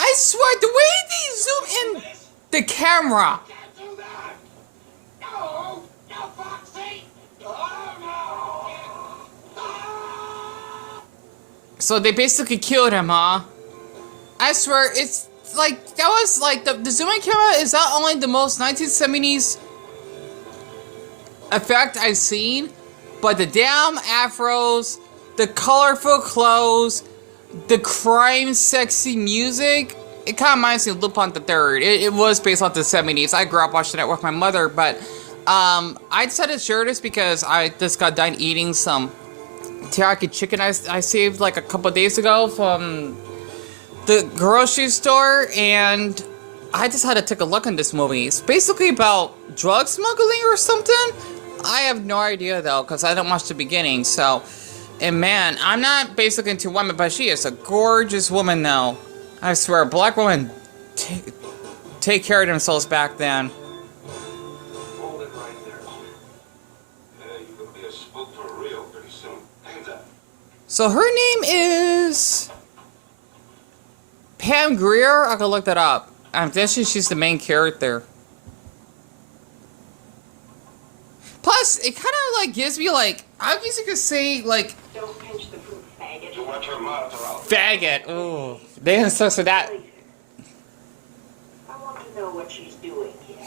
I swear, the way they zoom in the camera. Can't do that! No! No, Foxy! Oh, no! Ah! So they basically killed him, huh? I swear, it's like, that was like, the zooming camera is not only the most 1970s effect I've seen, but the damn afros, the colorful clothes, the crime sexy music, it kind of reminds me of Lupin the Third. It was based off the 70s. I grew up watching it with my mother, but I decided to share this because I just got done eating some teriyaki chicken I saved like a couple days ago from the grocery store, and I just had to take a look at this movie. It's basically about drug smuggling or something. I have no idea though, because I didn't watch the beginning. So, and man, I'm not basically into women, but she is a gorgeous woman though. I swear, black women take care of themselves back then. Hold it right there. Yeah, you could be a spook for real pretty soon. Hands up. So her name is Pam Grier. I can look that up. I'm guessing she's the main character. Plus, it kind of like gives me like, I guess you could say like, Don't pinch the fruit, faggot. You watch your mouth or I'll... faggot. Ooh, they didn't censor that. I want to know what she's doing here.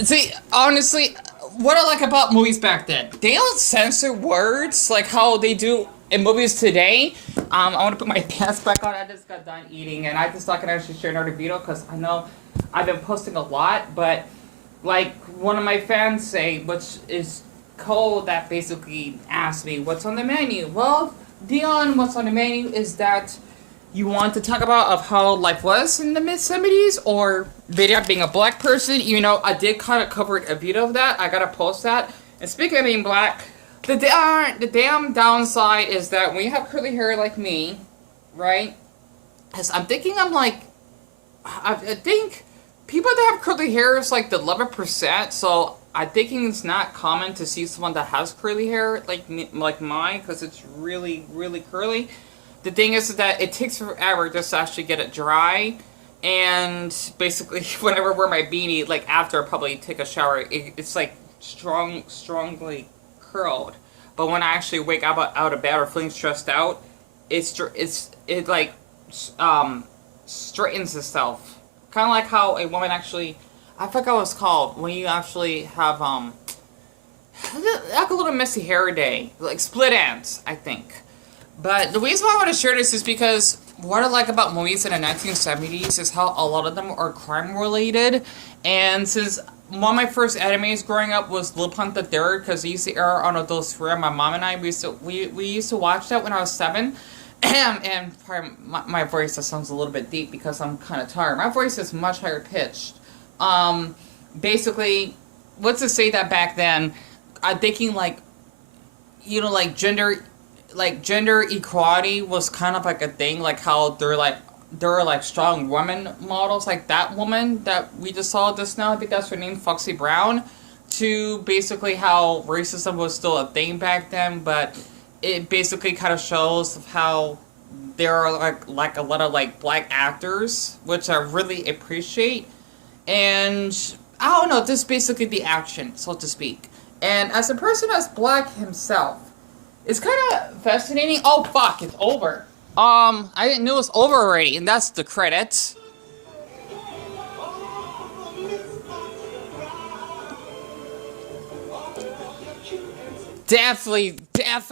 See, honestly, what I like about movies back then, they don't censor words like how they do in movies today. I want to put my pants back on. I just got done eating, and I just thought I could actually share another video because I know I've been posting a lot, but like one of my fans say, which is Cole, that basically asked me, what's on the menu? Well, Dion, what's on the menu is that you want to talk about of how life was in the mid-70s, or video being a black person. You know, I did kind of cover a video of that. I gotta post that. And speaking of being black, the damn downside is that when you have curly hair like me, right? Because I'm thinking I think people that have curly hair is like the 11%, so I'm thinking it's not common to see someone that has curly hair like mine, because it's really, really curly. The thing is that it takes forever just to actually get it dry, and basically whenever I wear my beanie, like after I probably take a shower, it's like strongly curled. But when I actually wake up out of bed or feeling stressed out, it like straightens itself. Kind of like how a woman actually, I forgot what it's called, when you actually have like a little messy hair day, like split ends, I think. But the reason why I want to share this is because what I like about movies in the 1970s is how a lot of them are crime related. And since one of my first animes growing up was Lupin the Third, because it used to air on Adult Swim, my mom and I, we used to watch that when I was 7. And pardon my voice, that sounds a little bit deep because I'm kind of tired. My voice is much higher pitched. Basically, let's just say that back then, I'm thinking like, you know, like gender equality was kind of like a thing, like how there are like strong women models, like that woman that we just saw just now, I think that's her name, Foxy Brown, to basically how racism was still a thing back then, but it basically kind of shows how there are like a lot of like black actors, which I really appreciate, and I don't know, just basically the action, so to speak. And as a person that's black himself, it's kind of fascinating. Oh fuck, it's over. I didn't know it was over already, and that's the credits. Definitely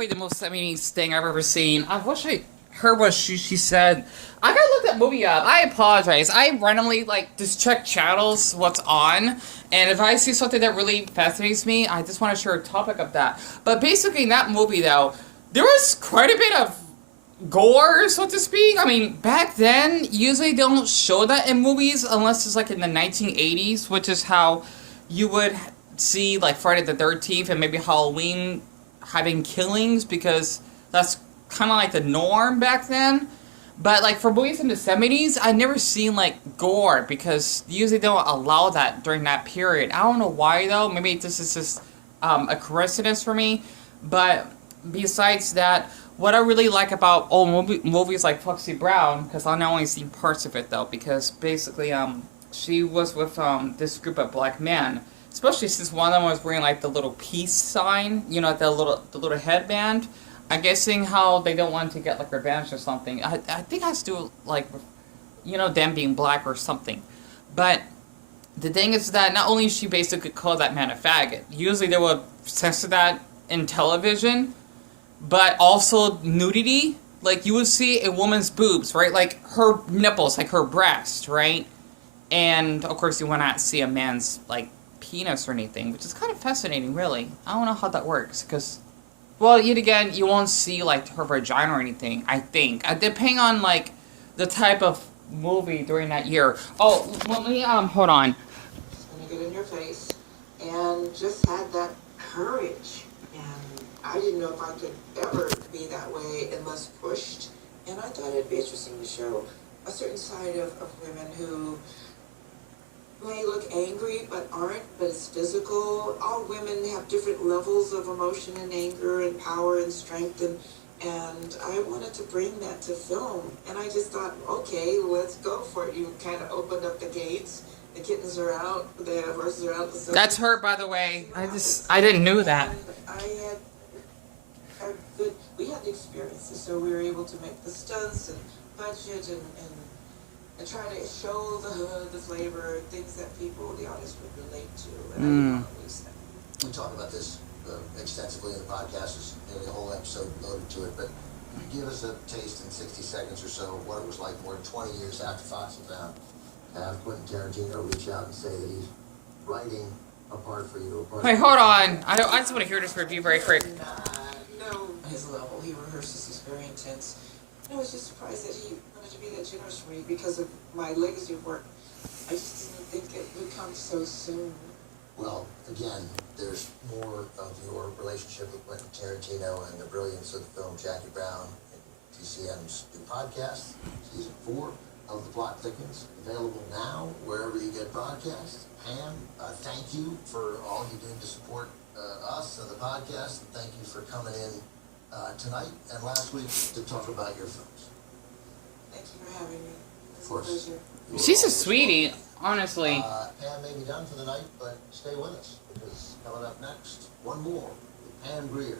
the most 70s thing I've ever seen. I wish I heard what she said. I gotta look that movie up. I apologize. I randomly like just check channels, what's on, and if I see something that really fascinates me, I just want to share a topic of that. But basically in that movie though, there was quite a bit of gore, so to speak. I mean, back then, usually they don't show that in movies unless it's like in the 1980s, which is how you would see like Friday the 13th and maybe Halloween having killings, because that's kind of like the norm back then. But like for movies in the 70s, I never seen like gore, because usually they don't allow that during that period. I don't know why though. Maybe this is just a coincidence for me. But besides that, what I really like about old movies like Foxy Brown, because I only seen parts of it though, because basically she was with this group of black men, especially since one of them was wearing like the little peace sign, you know, the little headband. I'm guessing how they don't want to get like revenge or something. I think it has to do like with, you know, them being black or something. But the thing is that not only she basically called that man a faggot, usually they would censor that in television, but also nudity. Like you would see a woman's boobs, right? Like her nipples, like her breast, right? And of course you would not see a man's like penis or anything, which is kind of fascinating, really. I don't know how that works, because, well, yet again, you won't see like her vagina or anything, I think. Depending on like the type of movie during that year. Oh, let me hold on. Just gonna get in your face, and just had that courage. And I didn't know if I could ever be that way unless pushed. And I thought it'd be interesting to show a certain side of women who may look angry but aren't, but it's physical. All women have different levels of emotion and anger and power and strength, and I wanted to bring that to film. And I just thought, okay, let's go for it. You kind of opened up the gates. The kittens are out. The horses are out. That's her, by the way. I didn't know that. We had the experiences, so we were able to make the stunts and budget and try to show the flavor, things that people, the audience would relate to. And I didn't want to lose that. We talk about this extensively in the podcast. There's nearly a whole episode devoted to it, but give us a taste in 60 seconds or so of what it was like more than 20 years after Foxy Brown to have Quentin Tarantino reach out and say that he's writing a part for you. Wait, hold on. I just want to hear this review very quick. No, his level. He rehearses this very intense. I was just surprised that he wanted to be that generous for me because of my legacy of work. I just didn't think it would come so soon. Well, again, there's more of your relationship with Quentin Tarantino and the brilliance of the film Jackie Brown in TCM's new podcast, Season 4 of The Plot Thickens, available now wherever you get podcasts. Pam, thank you for all you do to support us and the podcast, and thank you for coming in tonight and last week to talk about your films. Thank you for having me. It's Of course. a pleasure. You are She's a always sweetie, welcome. honestly. Pam may be done for the night, but stay with us, because coming up next, one more, with Pam Grier,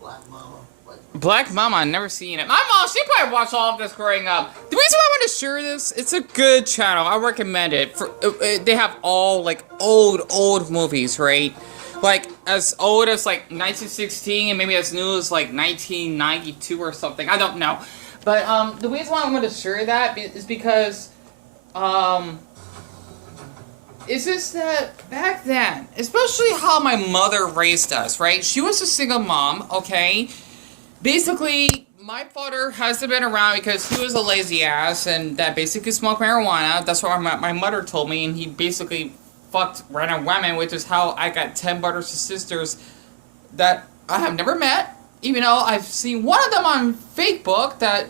Black Mama, White Mama. Black Mama, I've never seen it. My mom, she probably watched all of this growing up. The reason why I want to share this, it's a good channel. I recommend it. They have all, like, old movies, right? Like, as old as, like, 1916, and maybe as new as, like, 1992 or something. I don't know. But, the reason why I want to share that is because, it's just that back then, especially how my mother raised us, right? She was a single mom, okay? Basically, my father hasn't been around because he was a lazy ass and that basically smoked marijuana. That's what my mother told me, and he basically fucked random women, which is how I got 10 brothers and sisters that I have never met, even though I've seen one of them on Facebook that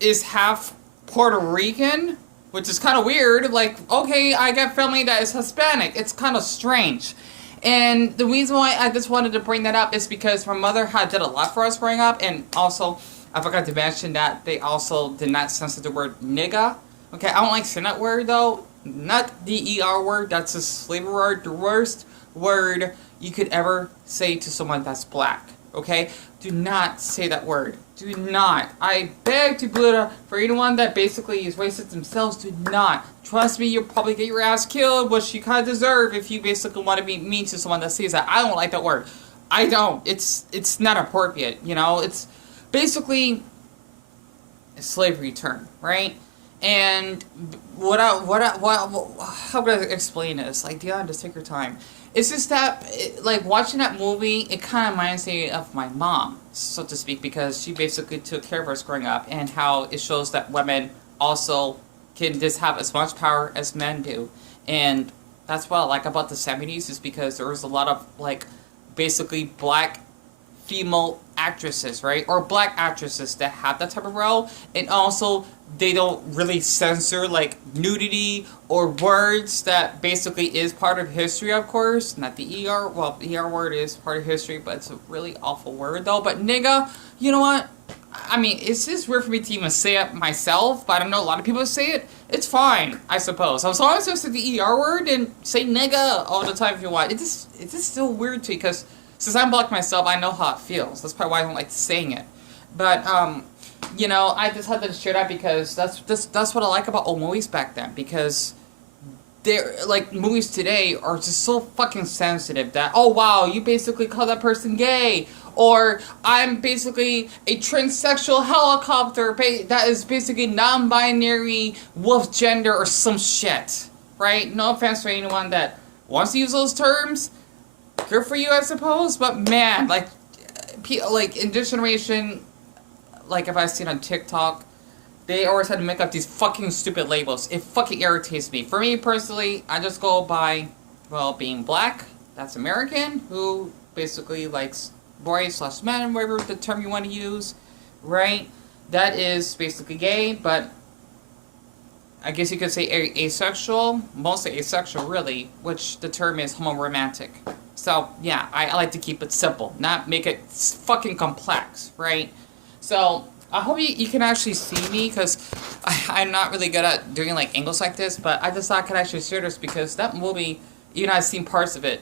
is half Puerto Rican, which is kind of weird. Like, okay, I got family that is Hispanic. It's kind of strange. And the reason why I just wanted to bring that up is because my mother did a lot for us growing up, and also, I forgot to mention that they also did not censor the word nigga. Okay, I don't like saying that word, though. Not the ER word. That's a slavery word. The worst word you could ever say to someone that's black. Okay? Do not say that word. Do not. I beg to Buddha, for anyone that basically is racist themselves, do not. Trust me, you'll probably get your ass killed, which you kind of deserve if you basically want to be mean to someone that says that. I don't like that word. I don't. It's not appropriate, you know? It's basically a slavery term, right? And how could I explain this? Like, Dion, just take your time. It's just that, like, watching that movie, it kind of reminds me of my mom, so to speak, because she basically took care of us growing up, and how it shows that women also can just have as much power as men do. And that's what I like about the 70s, is because there was a lot of, like, basically black female actresses, right? Or black actresses that have that type of role. And also, they don't really censor, like, nudity or words that basically is part of history, of course. Not the ER, well, the ER word is part of history, but it's a really awful word, though. But nigga, you know what? I mean, it's just weird for me to even say it myself, but I know a lot of people say it. It's fine, I suppose. As long as you say the ER word and say nigga all the time if you want. It's just still weird to me, because since I'm black myself, I know how it feels. That's probably why I don't like saying it. But, you know, I just had to share that because that's what I like about old movies back then. Because they're, like, movies today are just so fucking sensitive that, oh wow, you basically call that person gay. Or, I'm basically a transsexual helicopter that is basically non-binary wolf gender or some shit. Right? No offense to anyone that wants to use those terms. Good for you, I suppose. But man, like in this generation, like if I see it on TikTok, they always had to make up these fucking stupid labels. It fucking irritates me. For me personally, I just go by, well, being black, that's American, who basically likes boys/men, whatever the term you want to use, right? That is basically gay, but I guess you could say asexual, mostly asexual really, which the term is homoromantic. So, yeah, I like to keep it simple, not make it fucking complex, right? So, I hope you can actually see me, because I'm not really good at doing, like, angles like this, but I just thought I could actually share this, because that movie, even though I've seen parts of it,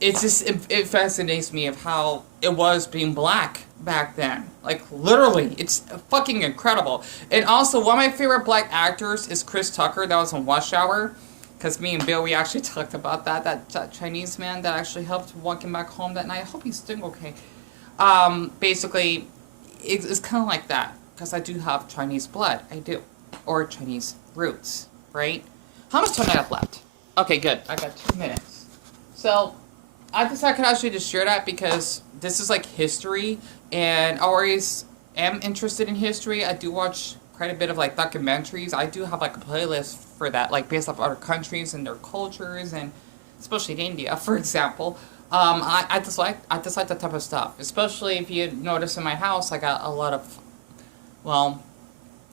it fascinates me of how it was being black back then. Like, literally, it's fucking incredible. And also, one of my favorite black actors is Chris Tucker, that was in Rush Hour. Because me and Bill, we actually talked about that Chinese man that actually helped walk him back home that night. I hope he's doing okay. Basically, it's kind of like that. Because I do have Chinese blood. I do. Or Chinese roots, right? How much time do I have left? Okay, good. I got 2 minutes. So, I thought I could actually just share that because this is like history. And I always am interested in history. I do watch quite a bit of like documentaries. I do have like a playlist for that, like based off other countries and their cultures, and especially in India, for example. I just like that type of stuff. Especially if you notice in my house, I got a lot of, well,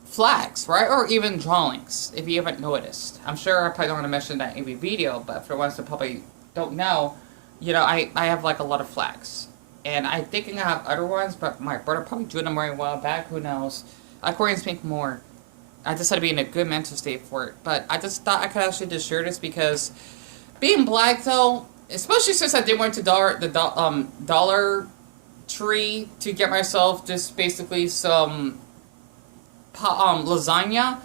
flags, right? Or even drawings, if you haven't noticed. I'm sure I probably don't want to mention that in every video, but for the ones that probably don't know, you know, I have like a lot of flags. And I think I have other ones, but my brother probably drew them very well back, who knows. Aquarians make more. I just had to be in a good mental state for it. But I just thought I could actually just share this because being black, though, especially since I did went to Dollar Tree to get myself just basically some lasagna,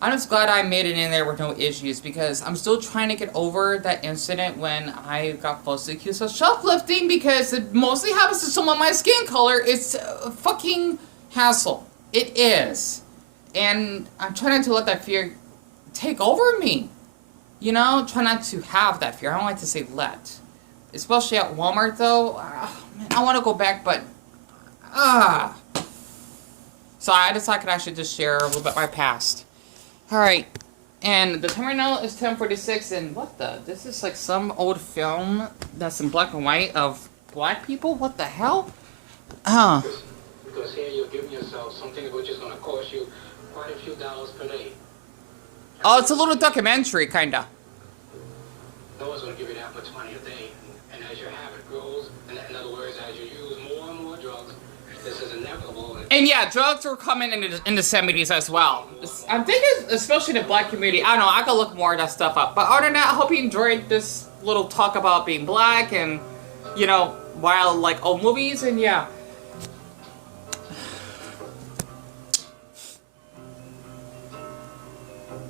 I'm just glad I made it in there with no issues because I'm still trying to get over that incident when I got falsely accused of shoplifting because it mostly happens to someone my skin color. It's a fucking hassle. It is. And I'm trying not to let that fear take over me. You know, try not to have that fear. I don't like to say let. Especially at Walmart, though. Man, I want to go back, but... So I decided I could actually just share a little bit of my past. Alright. And the time right now is 10:46, and what the? This is like some old film that's in black and white of black people? What the hell? Because here you're giving yourself something which is going to cost you quite a few dollars per day. Oh, it's a little documentary, kinda. No one's going to give you that much money a day. And as your habit grows, in other words, as you use more and more drugs, this is inevitable. And yeah, drugs were coming in the 70s as well. I'm thinking, especially the black community, I don't know, I could look more of that stuff up. But other than that, I hope you enjoyed this little talk about being black and, you know, while like old movies, and yeah.